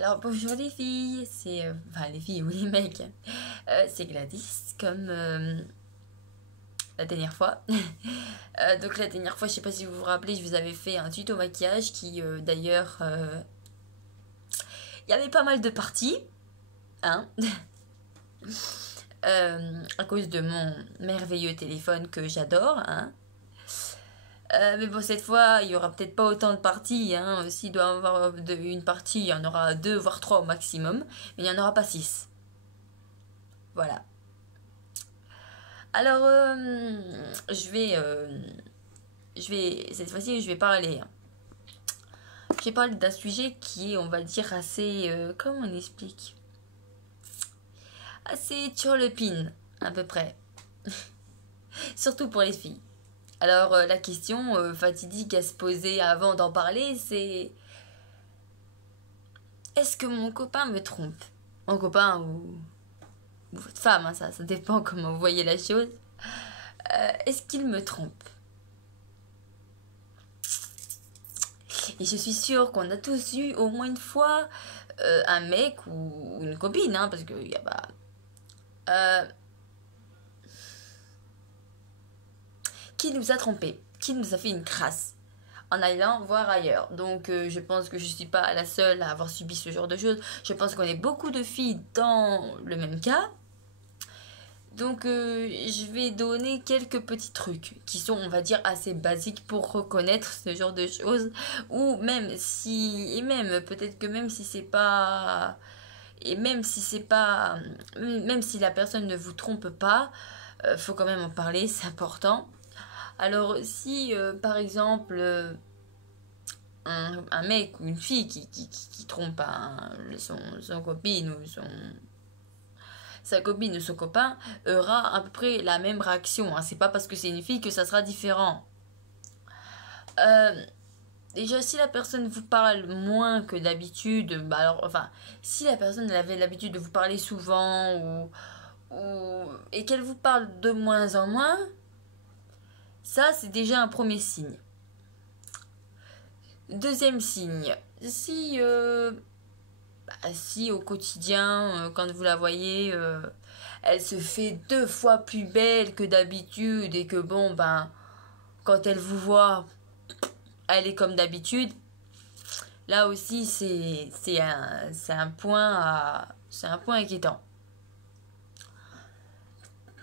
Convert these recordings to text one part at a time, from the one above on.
Alors bonjour les filles, c'est enfin les filles ou les mecs, c'est Gladys comme la dernière fois. Donc la dernière fois, je sais pas si vous vous rappelez, je vous avais fait un tuto maquillage qui d'ailleurs il y avait pas mal de parties, hein, à cause de mon merveilleux téléphone que j'adore, hein. Mais bon, cette fois, il y aura peut-être pas autant de parties, hein. S'il doit y avoir une partie, il y en aura 2 voire 3 au maximum, mais il n'y en aura pas 6. Voilà. Alors, cette fois-ci, je vais parler. Je vais parler d'un sujet qui est, on va dire, assez, comment on explique? Assez turlupine, à peu près. Surtout pour les filles. Alors, la question fatidique à se poser avant d'en parler, c'est: est-ce que mon copain me trompe? Mon copain ou votre femme, hein, ça dépend comment vous voyez la chose. Est-ce qu'il me trompe? Et je suis sûre qu'on a tous eu au moins une fois un mec ou une copine, hein, parce que y a pas. Qui nous a trompés, qui nous a fait une crasse en allant voir ailleurs. Donc je pense que je suis pas la seule à avoir subi ce genre de choses. Je pense qu'on est beaucoup de filles dans le même cas. Donc je vais donner quelques petits trucs qui sont, on va dire, assez basiques pour reconnaître ce genre de choses. Ou même si, et même peut-être que même si c'est pas, et même si c'est pas, même si la personne ne vous trompe pas, faut quand même en parler, c'est important. Alors si par exemple un mec ou une fille qui trompe son copine ou sa copine ou son copain aura à peu près la même réaction, hein. C'est pas parce que c'est une fille que ça sera différent. Déjà, si la personne vous parle moins que d'habitude, bah alors, enfin, si la personne elle avait l'habitude de vous parler souvent et qu'elle vous parle de moins en moins, ça c'est déjà un premier signe. Deuxième signe, si au quotidien, quand vous la voyez, elle se fait 2 fois plus belle que d'habitude et que bon, ben, quand elle vous voit, elle est comme d'habitude, là aussi c'est un point inquiétant.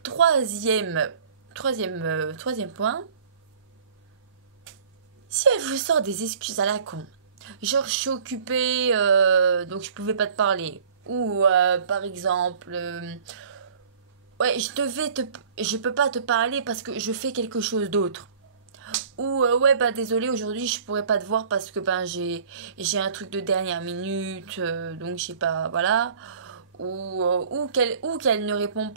Troisième point, si elle vous sort des excuses à la con, genre je suis occupée donc je pouvais pas te parler, ou par exemple ouais je peux pas te parler parce que je fais quelque chose d'autre, ou ouais bah désolé aujourd'hui je pourrais pas te voir parce que ben j'ai un truc de dernière minute donc je sais pas, voilà, ou qu'elle ne répond pas